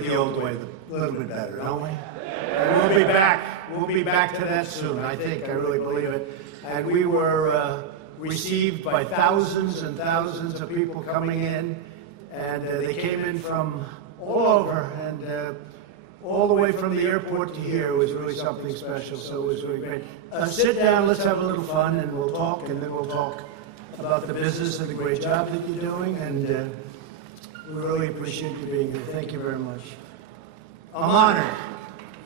it the old way a little bit better, don't we? And we'll be back. We'll be back to that soon, I think. I really believe it. And we were received by thousands and thousands of people coming in, and they came in from all over, and all the way from the airport to here. It was really something special, so it was really great. Sit down, let's have a little fun, and we'll talk, and then we'll talk about the business and the great job that you're doing, and we really appreciate you being here. Thank you very much. I'm honored.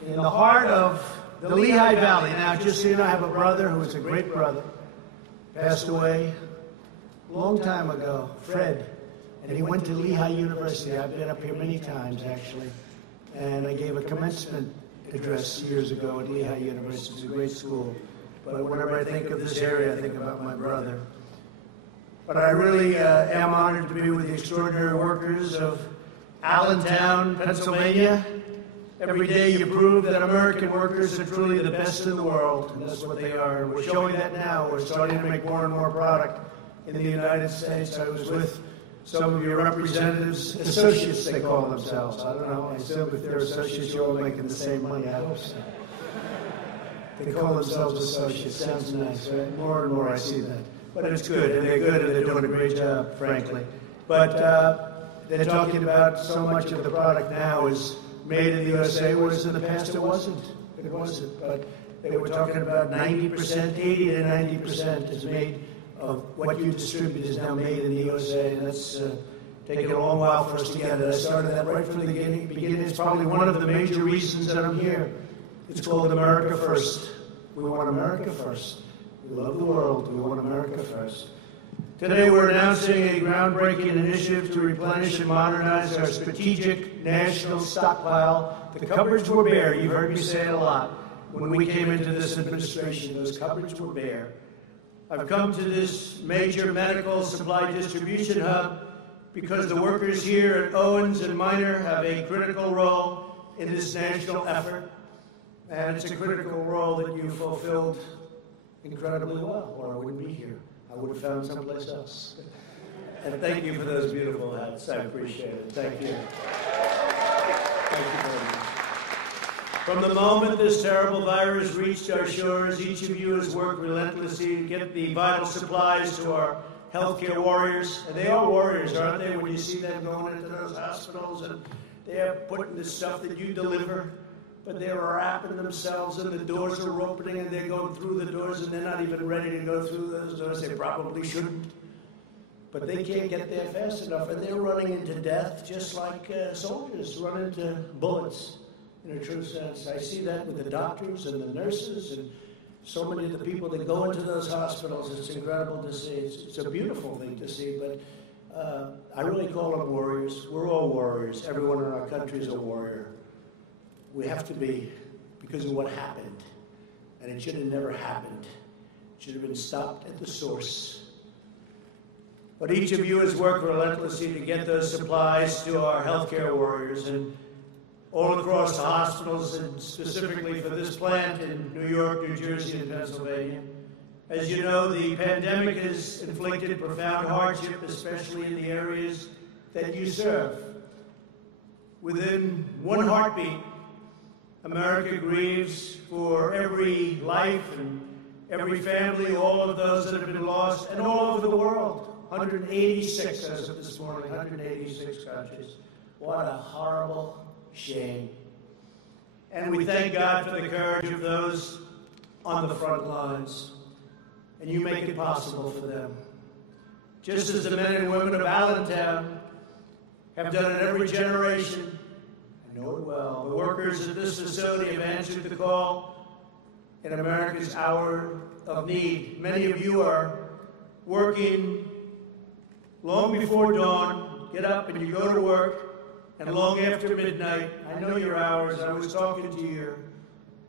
In the heart of the Lehigh Valley. Now, just so you know, I have a brother who was a great brother, passed away a long time ago, Fred, and he went to Lehigh University. I've been up here many times, actually, and I gave a commencement address years ago at Lehigh University. It's a great school, but whenever I think of this area, I think about my brother. But I really am honored to be with the extraordinary workers of Allentown, Pennsylvania. Every day you prove that American workers are truly the best in the world, and that's what they are. And we're showing that now. We're starting to make more and more product in the United States. I was with some of your representatives, associates they call themselves. I don't know. I assume if they're associates, you're all making the same money. I hope so. They call themselves associates. Sounds nice, right? More and more I see that. But it's good, and they're good, and they're doing a great job, frankly. But they're talking about so much of the product now is made in the USA, whereas in the past it wasn't. It wasn't. But they were talking about 90%, 80 to 90% is made of what you distribute is now made in the USA, and that's taken a long while for us to get it. I started that right from the beginning. It's probably one of the major reasons that I'm here. It's called America First. We want America first. We love the world. We want America first. Today we're announcing a groundbreaking initiative to replenish and modernize our strategic national stockpile. The cupboards were bare. You've heard me say it a lot. When we came into this administration, those cupboards were bare. I've come to this major medical supply distribution hub because the workers here at Owens and Minor have a critical role in this national effort, and it's a critical role that you fulfilled incredibly well, or I wouldn't be here. I would have found someplace else. And thank you for those beautiful hats. I appreciate it. Thank you. Thank you very much. From the moment this terrible virus reached our shores, each of you has worked relentlessly to get the vital supplies to our healthcare warriors. And they are warriors, aren't they, when you see them going into those hospitals and they're putting the stuff that you deliver, but they're wrapping themselves and the doors are opening and they're going through the doors and they're not even ready to go through those doors. They probably shouldn't. But they can't get there fast enough, and they're running into death just like soldiers run into bullets, in a true sense. I see that with the doctors and the nurses and so many of the people that go into those hospitals. It's incredible to see. It's a beautiful thing to see, but I really call them warriors. We're all warriors. Everyone in our country is a warrior. We have to be, because of what happened. And it should have never happened. It should have been stopped at the source. But each of you has worked relentlessly to get those supplies to our healthcare warriors and all across the hospitals, and specifically for this plant in New York, New Jersey, and Pennsylvania. As you know, the pandemic has inflicted profound hardship, especially in the areas that you serve. Within one heartbeat, America grieves for every life and every family, all of those that have been lost, and all over the world. 186 as of this morning, 186 countries. What a horrible shame. And we thank God for the courage of those on the front lines. And you make it possible for them. Just as the men and women of Allentown have done in every generation, I know it well. The workers at this facility have answered the call in America's hour of need. Many of you are working long before dawn, get up and you go to work, and long after midnight. I know your hours. I was talking to your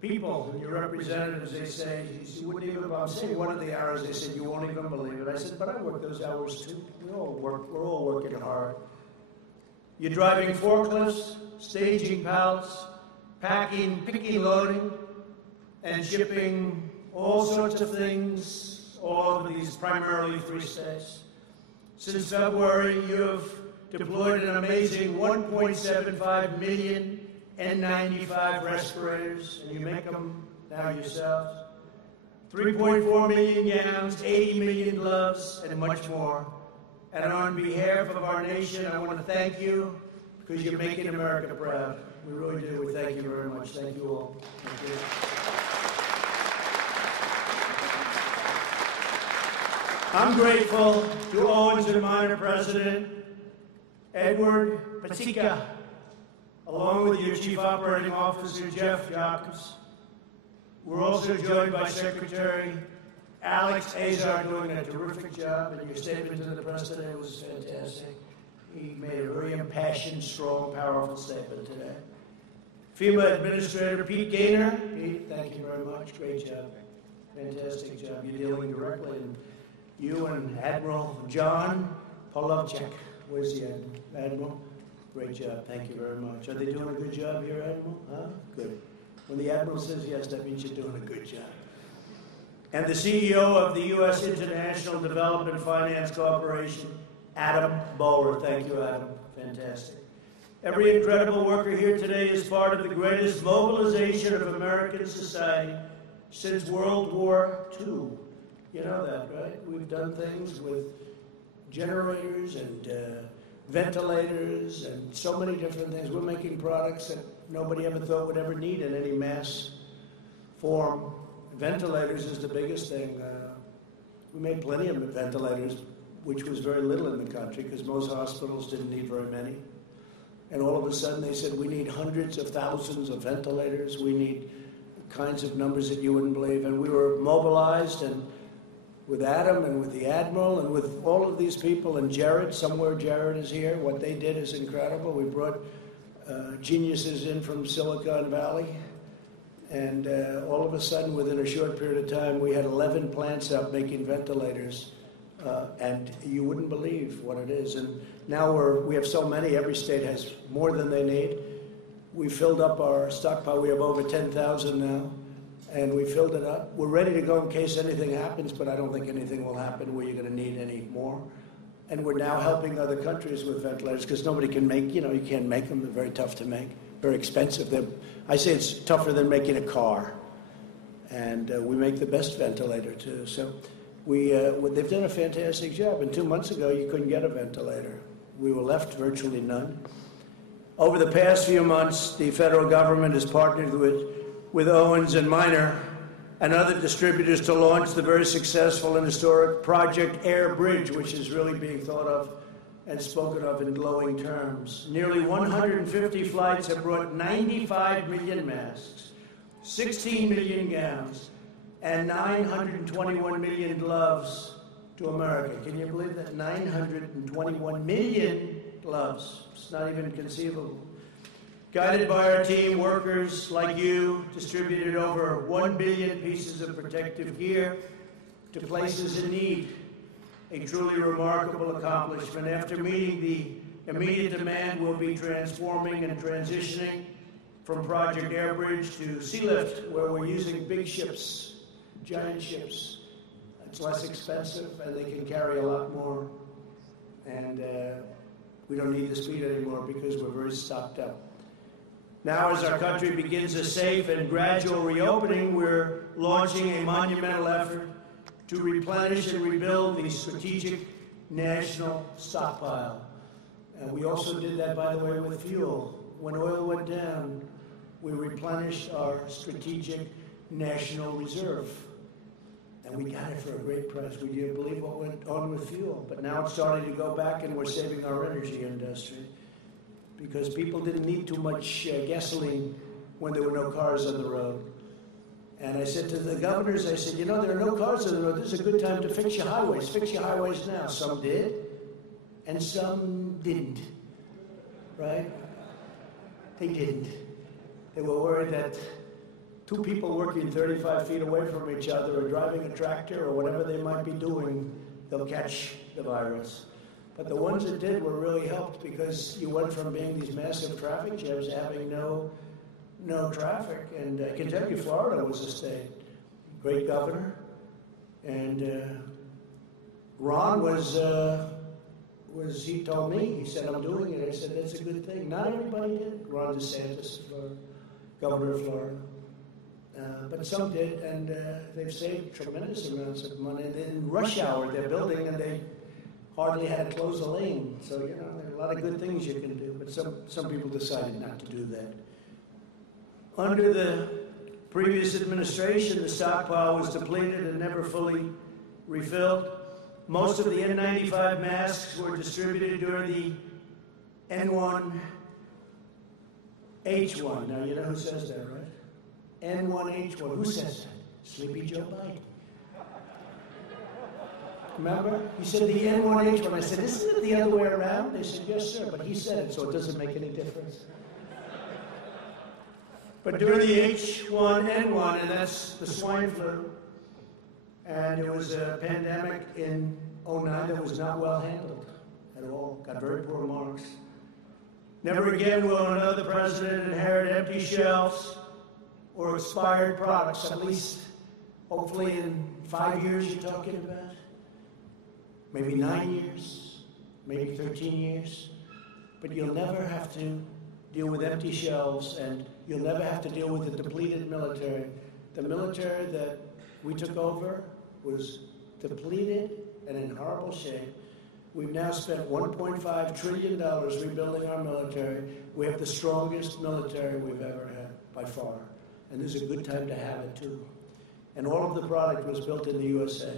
people and your representatives. They say, you wouldn't even, I'm saying one of the hours, they said, you won't even believe it. I said, but I work those hours too. We all work. We're all working hard. You're driving forklifts, staging pallets, packing, picking, loading, and shipping all sorts of things all over these primarily 3 states. Since February, you have deployed an amazing 1.75 million N95 respirators, and you make them now yourselves. 3.4 million gowns, 80 million gloves, and much more. And on behalf of our nation, I want to thank you because you're making America proud. We really do. We thank you very much. Thank you all. Thank you. I'm grateful to Owens Minor President Edward Patika, along with your Chief Operating Officer, Jeff Jacobs. We're also joined by Secretary Alex Azar, doing a terrific job, and your statement to the press today was fantastic. He made a very impassioned, strong, powerful statement today. FEMA Administrator Pete Gaynor. Pete, thank you very much. Great job. Fantastic job. You're dealing directly. And you and Admiral John Polovchek. Where's the Admiral? Great job. Thank you very much. Are they doing a good job here, Admiral? Huh? Good. When the Admiral says yes, that means you're doing a good job. And the CEO of the U.S. International Development Finance Corporation, Adam Bowler. Thank you, Adam. Fantastic. Every incredible worker here today is part of the greatest mobilization of American society since World War II. You know that, right? We've done things with generators and ventilators and so many different things. We're making products that nobody ever thought would ever need in any mass form. Ventilators is the biggest thing. We made plenty of ventilators, which was very little in the country because most hospitals didn't need very many. And all of a sudden they said, we need hundreds of thousands of ventilators. We need kinds of numbers that you wouldn't believe. And we were mobilized, and with Adam and with the Admiral and with all of these people, and Jared, somewhere Jared is here. What they did is incredible. We brought geniuses in from Silicon Valley. And all of a sudden, within a short period of time, we had 11 plants up making ventilators. And you wouldn't believe what it is. And now we have so many, every state has more than they need. We filled up our stockpile. We have over 10,000 now. And we filled it up. We're ready to go in case anything happens, but I don't think anything will happen where you're going to need any more. And we're now helping other countries with ventilators because nobody can make, you can't make them. They're very tough to make, very expensive. I say it's tougher than making a car. And we make the best ventilator, too. So they've done a fantastic job. And 2 months ago, you couldn't get a ventilator. We were left virtually none. Over the past few months, the federal government has partnered with Owens Minor and other distributors to launch the very successful and historic Project Air Bridge, which is really being thought of and spoken of in glowing terms. Nearly 150 flights have brought 95 million masks, 16 million gowns, and 921 million gloves to America. Can you believe that? 921 million gloves. It's not even conceivable. Guided by our team, workers like you distributed over 1 billion pieces of protective gear to places in need. A truly remarkable accomplishment. After meeting the immediate demand, we'll be transforming and transitioning from Project Air Bridge to Sea Lift, where we're using big ships, giant ships. It's less expensive, and they can carry a lot more. And we don't need the speed anymore because we're very stocked up. Now, as our country begins a safe and gradual reopening, we're launching a monumental effort to replenish and rebuild the strategic national stockpile. And we also did that, by the way, with fuel. When oil went down, we replenished our strategic national reserve. And we got it for a great price. Would you believe what went on with fuel? But now it's starting to go back, and we're saving our energy industry, because people didn't need too much gasoline when there were no cars on the road. And I said to the governors, I said, there are no cars on the road. This is a good time to fix your highways. Fix your highways now. Some did, and some didn't, right? They didn't. They were worried that two people working 35 feet away from each other or driving a tractor or whatever they might be doing, they'll catch the virus. But the ones that did were really helped, because you went from being these massive traffic jams to having no traffic. And I can tell you, Florida was a state. Great governor. And Ron was he told me, he said, I'm doing it. I said, that's a good thing. Not everybody did. Ron DeSantis, for governor of Florida. But some did, and they've saved tremendous amounts of money. And in rush hour, they're building, and they hardly had to close a lane. So, you know, there are a lot of good things you can do, but some people decided not to do that. Under the previous administration, the stockpile was depleted and never fully refilled. Most of the N95 masks were distributed during the N1H1. Now, you know who says that, right? N1H1. Who says that? Sleepy Joe Biden. Remember? He said the N1H1. I said, isn't it the other way around? They said, yes, sir. But he said it, so it doesn't make any difference. But during the H1N1, and that's the swine flu, and it was a pandemic in '09 that was not well handled at all. Got very poor marks. Never again will another president inherit empty shelves or expired products, at least, hopefully in 5 years you're talking about. Maybe 9 years, maybe 13 years. But you'll never have to deal with empty shelves, and you'll never have to deal with the depleted military. The military that we took over was depleted and in horrible shape. We've now spent $1.5 trillion rebuilding our military. We have the strongest military we've ever had, by far. And this is a good time to have it, too. And all of the product was built in the USA.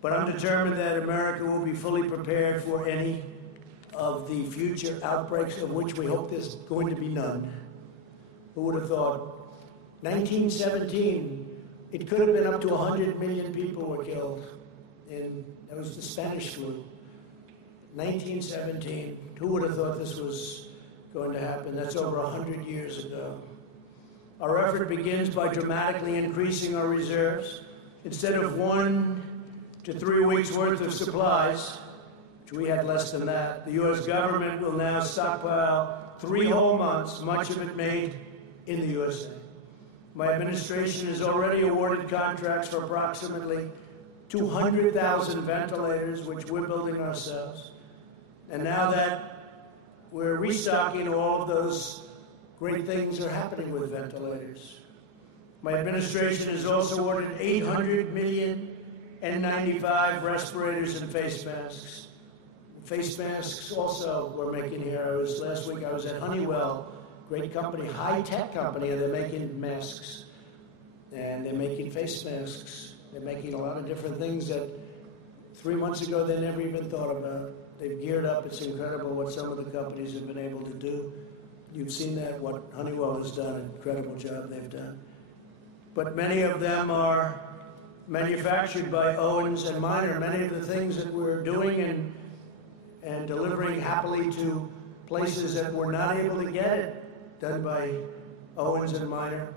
But I'm determined that America will be fully prepared for any of the future outbreaks, of which we hope there's going to be none. Who would have thought? 1917, it could have been up to 100 million people were killed. That was the Spanish flu. 1917, who would have thought this was going to happen? That's over 100 years ago. Our effort begins by dramatically increasing our reserves. Instead of 1 to 3 weeks worth of supplies, which we had less than that, the U.S. government will now stockpile 3 whole months, much of it made in the USA. My administration has already awarded contracts for approximately 200,000 ventilators, which we're building ourselves. And now that we're restocking, all of those great things are happening with ventilators. My administration has also ordered 800 million N95 respirators and face masks. Face masks also we're making here. Last week I was at Honeywell, great company, high-tech company, and they're making masks. And they're making face masks. They're making a lot of different things that 3 months ago they never even thought about. They've geared up. It's incredible what some of the companies have been able to do. You've seen that, what Honeywell has done, an incredible job they've done. But many of them are manufactured by Owens and Minor. Many of the things that we're doing and delivering happily to places that were not able to get it, done by Owens and Minor.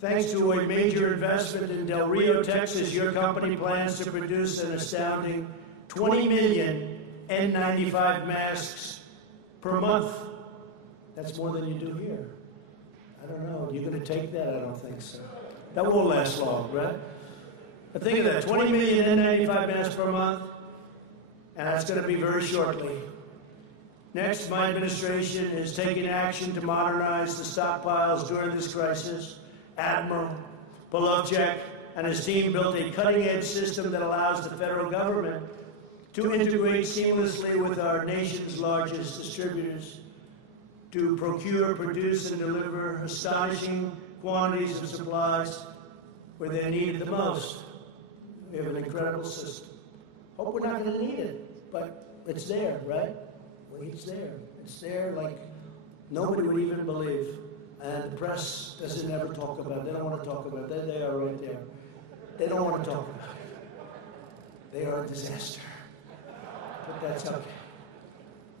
Thanks to a major investment in Del Rio, Texas, your company plans to produce an astounding 20 million N95 masks per month. That's more than you do here. I don't know. Are you going to take that? I don't think so. That won't last long, right? But think of that, 20 million N95 masks per month, and that's going to be very shortly. Next, my administration is taking action to modernize the stockpiles during this crisis. Admiral Polovchek and his team built a cutting-edge system that allows the federal government to integrate seamlessly with our nation's largest distributors to procure, produce, and deliver astonishing quantities of supplies where they're needed the most. We have an incredible system. Hope we're not going to need it, but it's there, right? Well, it's there. It's there like nobody would even believe. And the press doesn't ever talk about it. They don't want to talk about it. There they are right there. They don't want to talk about it. They are a disaster. But that's okay.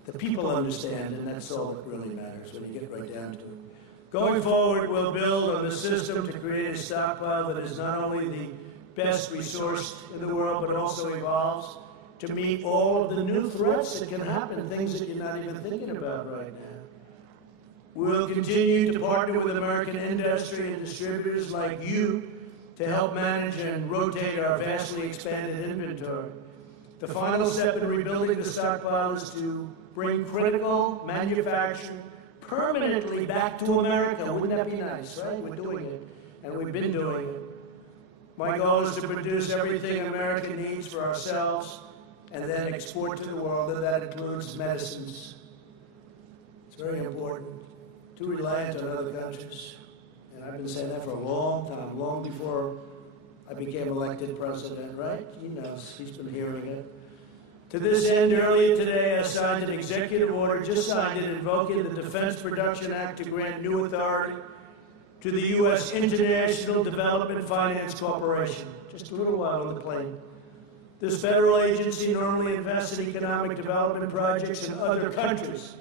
The people understand, and that's all that really matters when you get right down to it. Going forward, we'll build on the system to create a stockpile that is not only the best resourced in the world, but also evolves to meet all of the new threats that can happen, things that you're not even thinking about right now. We'll continue to partner with American industry and distributors like you to help manage and rotate our vastly expanded inventory. The final step in rebuilding the stockpile is to bring critical manufacturing permanently back to America. Wouldn't that be nice, right? We're doing it, and we've been doing it. My goal is to produce everything America needs for ourselves and then export to the world, and that includes medicines. It's very important. Too reliant on other countries. And I've been saying that for a long time, long before I became elected president, right? He knows, he's been hearing it. To this end, earlier today, I signed an executive order, just signed it, invoking the Defense Production Act to grant new authority to the U.S. International Development Finance Corporation. Just a little while on the plane. This federal agency normally invests in economic development projects in other countries.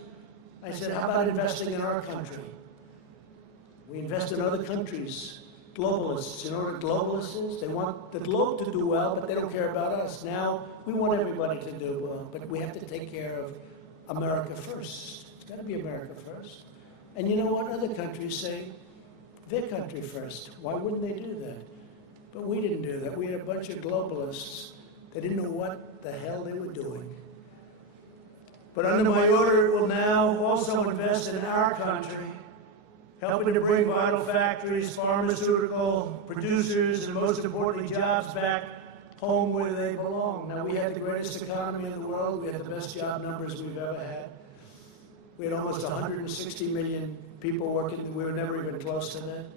I said, how about investing in our country? We invest in other countries. Globalists, you know what a globalist is? They want the globe to do well, but they don't care about us. Now, we want everybody to do well, but we have to take care of America first. It's got to be America first. And you know what? Other countries say their country first. Why wouldn't they do that? But we didn't do that. We had a bunch of globalists. They didn't know what the hell they were doing. But under my order, it will now also invest in our country, helping to bring vital factories, pharmaceutical producers, and most importantly, jobs back home where they belong. Now, we had the greatest economy in the world. We had the best job numbers we've ever had. We had almost 160 million people working. We were never even close to that.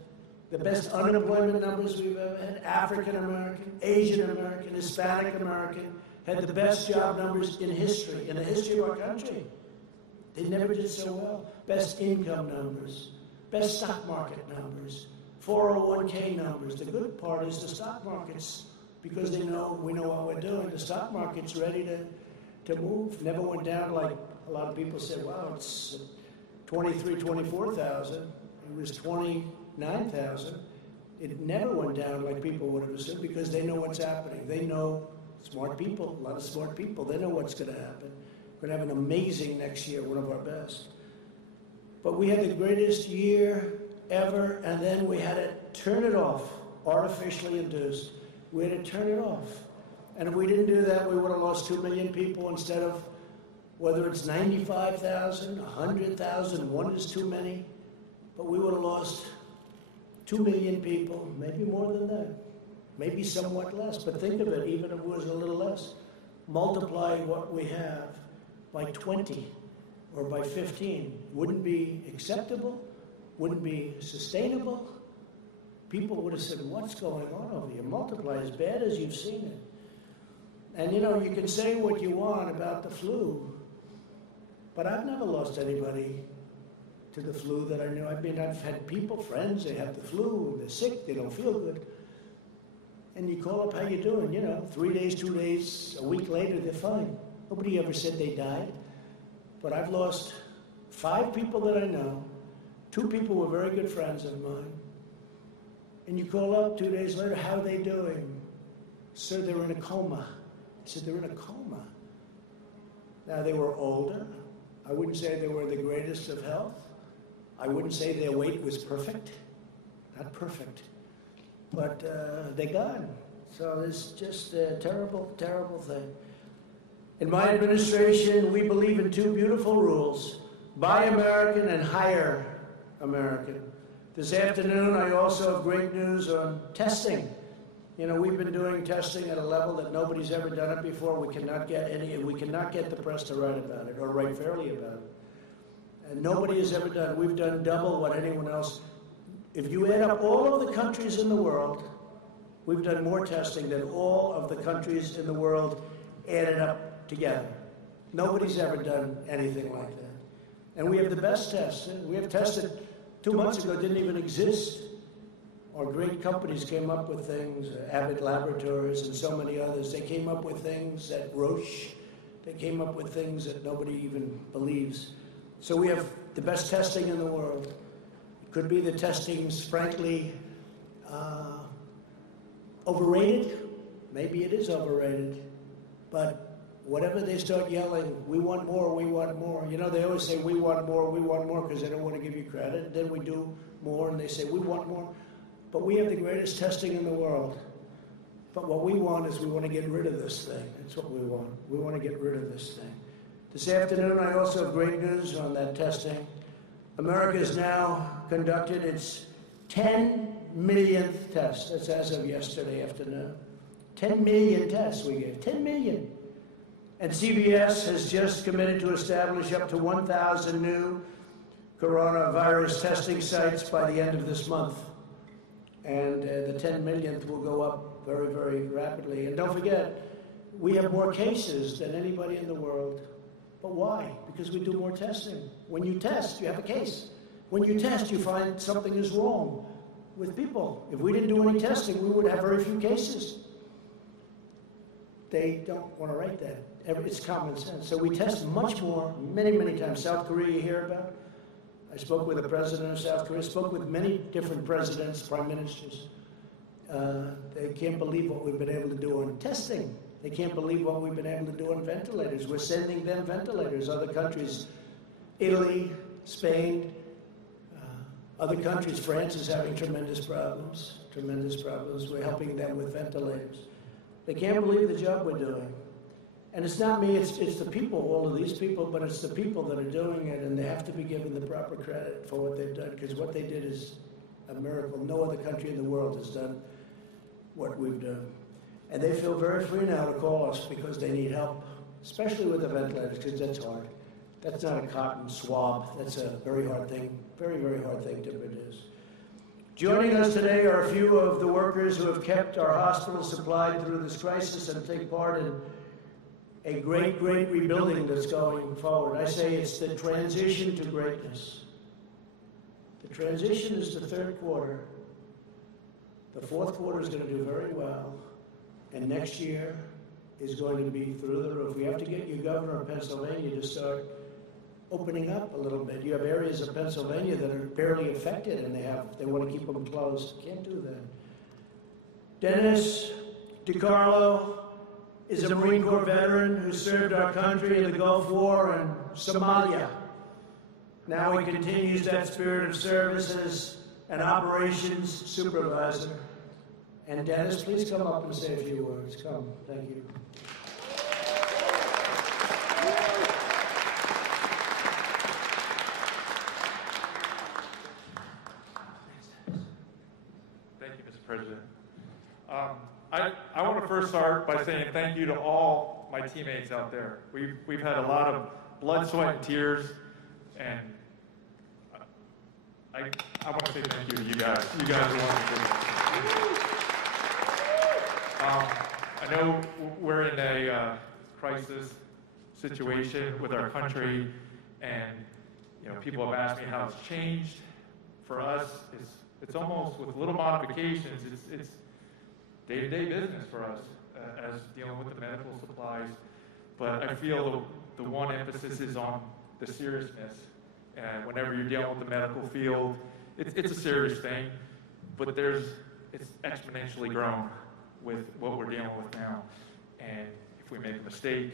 The best unemployment numbers we've ever had. African American, Asian American, Hispanic American had the best job numbers in history, in the history of our country. They never did so well. Best income numbers. Best stock market numbers, 401k numbers. The good part is the stock markets, because we know what we're doing. The stock market's ready to move. Never went down like a lot of people said, wow, it's 23,000, 24,000. It was 29,000. It never went down like people would have assumed, because they know what's happening. They know, smart people, a lot of smart people, they know what's going to happen. We're going to have an amazing next year, one of our best. But we had the greatest year ever, and then we had to turn it off, artificially induced. We had to turn it off. And if we didn't do that, we would have lost 2 million people instead of, whether it's 95,000, 100,000, one is too many, but we would have lost 2 million people, maybe more than that, maybe somewhat less. But think of it, even if it was a little less, multiply what we have by 20. Or by 15, wouldn't be acceptable, wouldn't be sustainable. People would have said, what's going on over here? Multiply as bad as you've seen it. And you know, you can say what you want about the flu, but I've never lost anybody to the flu that I knew. I mean, I've had people, friends, they have the flu, they're sick, they don't feel good. And you call up, how you doing? You know, 3 days, 2 days, a week later, they're fine. Nobody ever said they died. But I've lost 5 people that I know. 2 people were very good friends of mine. And you call up 2 days later, how are they doing? Sir, they're in a coma. I said, they're in a coma. Now, they were older. I wouldn't say they were the greatest of health. I wouldn't say their weight was perfect. Not perfect. But they're gone. So it's just a terrible, terrible thing. In my administration, we believe in 2 beautiful rules: buy American and hire American. This afternoon, I also have great news on testing. You know, we've been doing testing at a level that nobody's ever done it before. We cannot get the press to write about it or write fairly about it. And nobody has ever done it. We've done double what anyone else. If you add up all of the countries in the world, we've done more testing than all of the countries in the world added up together. Nobody's ever done anything like that. And we have the best tests. We have tested 2 months ago, didn't even exist. Our great companies came up with things, Abbott Laboratories and so many others. They came up with things that Roche, they came up with things that nobody even believes. So we have the best testing in the world. It could be the testing's frankly overrated. Maybe it is overrated. But whatever they start yelling, we want more, we want more. You know, they always say, we want more, because they don't want to give you credit. Then we do more, and they say, we want more. But we have the greatest testing in the world. But what we want is we want to get rid of this thing. That's what we want. We want to get rid of this thing. This afternoon, I also have great news on that testing. America has now conducted its 10 millionth test. That's as of yesterday afternoon. 10 million tests we gave. 10 million. And CBS has just committed to establish up to 1,000 new coronavirus testing sites by the end of this month. And the 10 millionth will go up very, very rapidly. And don't forget, we have more cases than anybody in the world. But why? Because we do more testing. When you test, you have a case. When you test, you find something is wrong with people. If we didn't do any testing, we would have very few cases. They don't want to write that. It's common sense. So we test much more, many, many times. South Korea, you hear about? I spoke with the president of South Korea, spoke with many different presidents, prime ministers. They can't believe what we've been able to do on testing. They can't believe what we've been able to do on ventilators. We're sending them ventilators. Other countries, Italy, Spain, other countries, France is having tremendous problems. We're helping them with ventilators. They can't believe the job we're doing. And it's not me, it's the people, all of these people, but it's the people that are doing it, and they have to be given the proper credit for what they've done, because what they did is a miracle. No other country in the world has done what we've done. And they feel very free now to call us because they need help, especially with the ventilators, because that's hard. That's not a cotton swab. That's a very hard thing, very, very hard thing to produce. Joining us today are a few of the workers who have kept our hospital supplied through this crisis and take part in a great, great rebuilding that's going forward. I say it's the transition to greatness. The transition is the third quarter. The fourth quarter is going to do very well. And next year is going to be through the roof. We have to get your governor of Pennsylvania to start opening up a little bit. You have areas of Pennsylvania that are barely affected, and they want to keep them closed. Can't do that. Dennis DiCarlo is a Marine Corps veteran who served our country in the Gulf War and Somalia. Now he continues that spirit of service as an operations supervisor. And Dennis, please come up and say a few words. Come. Thank you. Thank you, Mr. President. I want to first start by saying thank you to all my teammates out there. We've had a lot of blood, sweat, and tears, and I want to say thank you to you guys. You guys are wonderful. I know we're in a crisis situation with our country, and people have asked me how it's changed. For us, it's almost with little modifications. It's day-to-day business for us as dealing with the medical supplies. But I feel the one emphasis is on the seriousness. And whenever you're dealing with the medical field, it's a serious thing, but it's exponentially grown with what we're dealing with now. And if we make a mistake,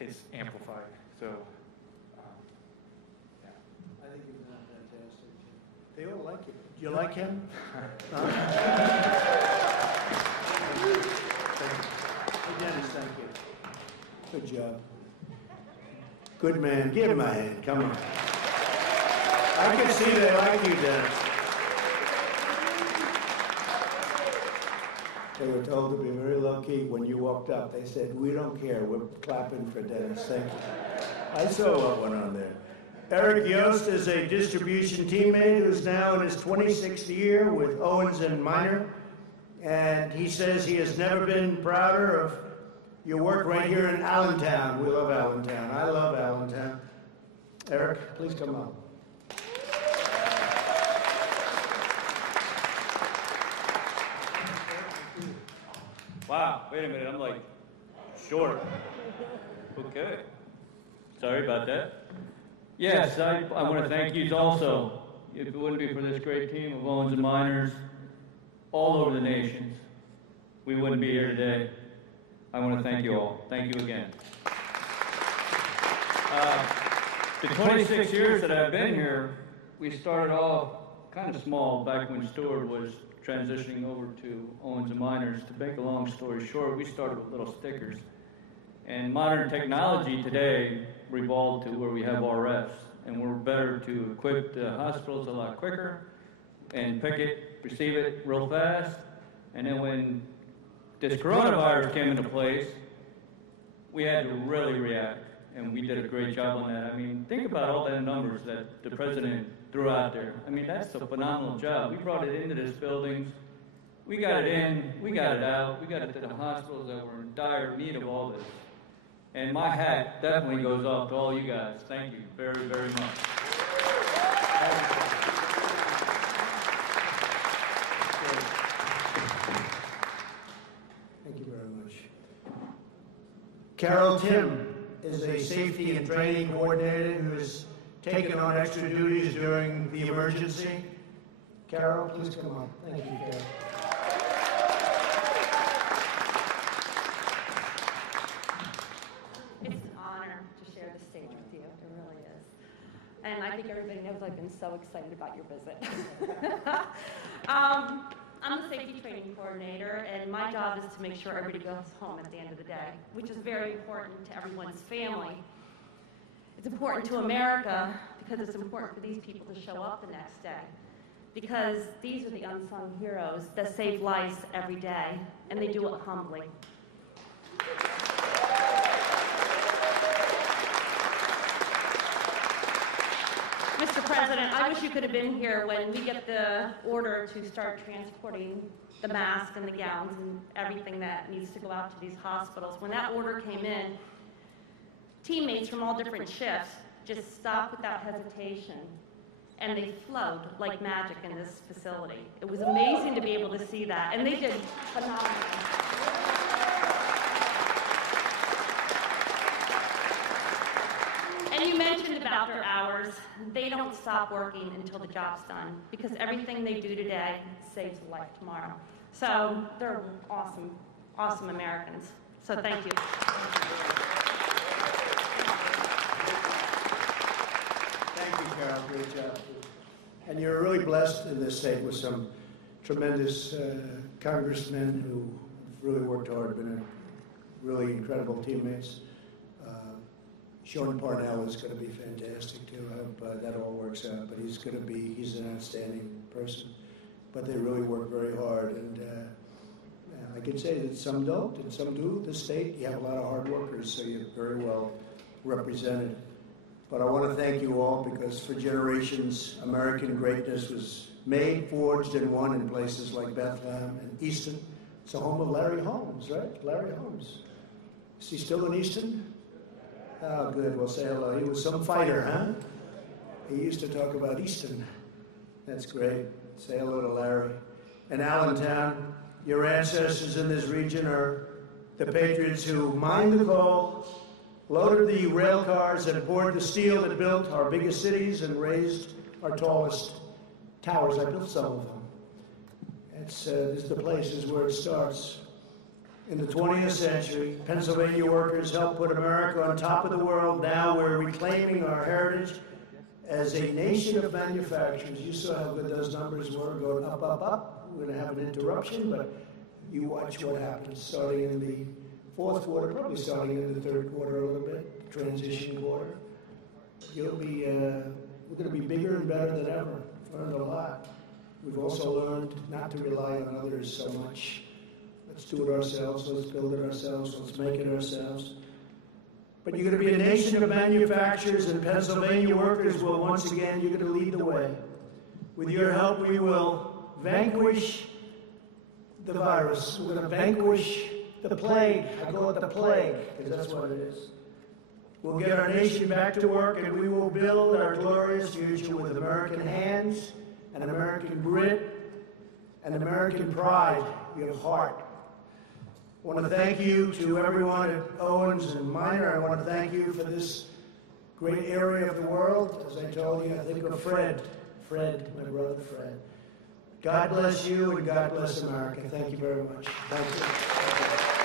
it's amplified. So, yeah. I think you've done fantastic. They all like you. Do you like him? Hey, Dennis, thank you. Good job. Good man. Give him a hand. Come on. I can see they like you, Dennis. They were told to be very low-key when you walked up. They said, we don't care. We're clapping for Dennis. Thank you. I saw what went on there. Eric Yost is a distribution teammate who's now in his 26th year with Owens Minor. And he says he has never been prouder of your work right here in Allentown. We love Allentown. I love Allentown. Eric, please come up. Wow, wait a minute, I'm like short. Okay. Sorry about that. Yes, I want to thank you also. If it wouldn't be for this great team of Owens and Minors all over the nations, we wouldn't be here today. I want to thank you all. Thank you again. The 26 years that I've been here, we started off kind of small back when Stewart was transitioning over to Owens Minors. To make a long story short, we started with little stickers. And modern technology today revolved to where we have RFs, and we're better to equip the hospitals a lot quicker and pick it, receive it real fast. And then when this coronavirus came into place, we had to really react, and we did a great job on that. I mean, think about all the numbers that the president threw out there. I mean, that's a phenomenal job. We brought it into this building. We got it in, we got it out, we got it to the hospitals that were in dire need of all this. And my hat definitely goes off to all you guys. Thank you very, very much. Thank you very much. Carol Tim is a safety and training coordinator who has taken on extra duties during the emergency. Carol, please come on. Thank you, Carol. It's an honor to share the stage with you. It really is. And I think everybody knows I've been so excited about your visit. I'm the safety training coordinator, and my job is to make sure everybody goes home at the end of the day, which is very important to everyone's family. It's important to America because it's important for these people to show up the next day, because these are the unsung heroes that save lives every day, and they do it humbly. Mr. President, I wish you could have been here when we get the order to start transporting the masks and the gowns and everything that needs to go out to these hospitals. When that order came in, teammates from all different shifts just stopped without hesitation, and they flowed like magic in this facility. It was amazing to be able to see that, and they did phenomenal. And you mentioned about their hours. They don't stop working until the job's done, because everything they do today saves a life tomorrow. So they're awesome, awesome Americans. So thank you. Thank you, Carol. Great job. And you're really blessed in this state with some tremendous congressmen who really worked hard, been really incredible teammates. Sean Parnell is going to be fantastic too. I hope that all works out. But he's an outstanding person. But they really work very hard, and I can say that some don't and some do. This state, you have a lot of hard workers, so you're very well represented. But I want to thank you all, because for generations, American greatness was made, forged, and won in places like Bethlehem and Easton. It's the home of Larry Holmes, right? Larry Holmes. Is he still in Easton? Oh, good. Well, say hello. He was some fighter, huh? He used to talk about Easton. That's great. Say hello to Larry. And Allentown, your ancestors in this region are the patriots who mined the coal, loaded the rail cars, and poured the steel that built our biggest cities and raised our tallest towers. I built some of them. This is the places where it starts. In the 20th century, Pennsylvania workers helped put America on top of the world. Now we're reclaiming our heritage as a nation of manufacturers. You saw how good those numbers were, going up, up, up. We're going to have an interruption, but you watch what happens starting in the fourth quarter, probably starting in the third quarter a little bit, transition quarter. We're going to be bigger and better than ever. We've learned a lot. We've also learned not to rely on others so much. Let's do it ourselves, let's build it ourselves, let's make it ourselves. But you're going to be a nation of manufacturers, and Pennsylvania workers will once again, you're going to lead the way. With your help, we will vanquish the virus. We're going to vanquish the plague. I call it the plague, because that's what it is. We'll get our nation back to work, and we will build our glorious future with American hands and American grit and American pride. You have heart. I want to thank you to everyone at Owens and Minor. I want to thank you for this great area of the world. As I told you, I think of Fred, my brother Fred. God bless you, and God bless America. Thank you very much. Thank you.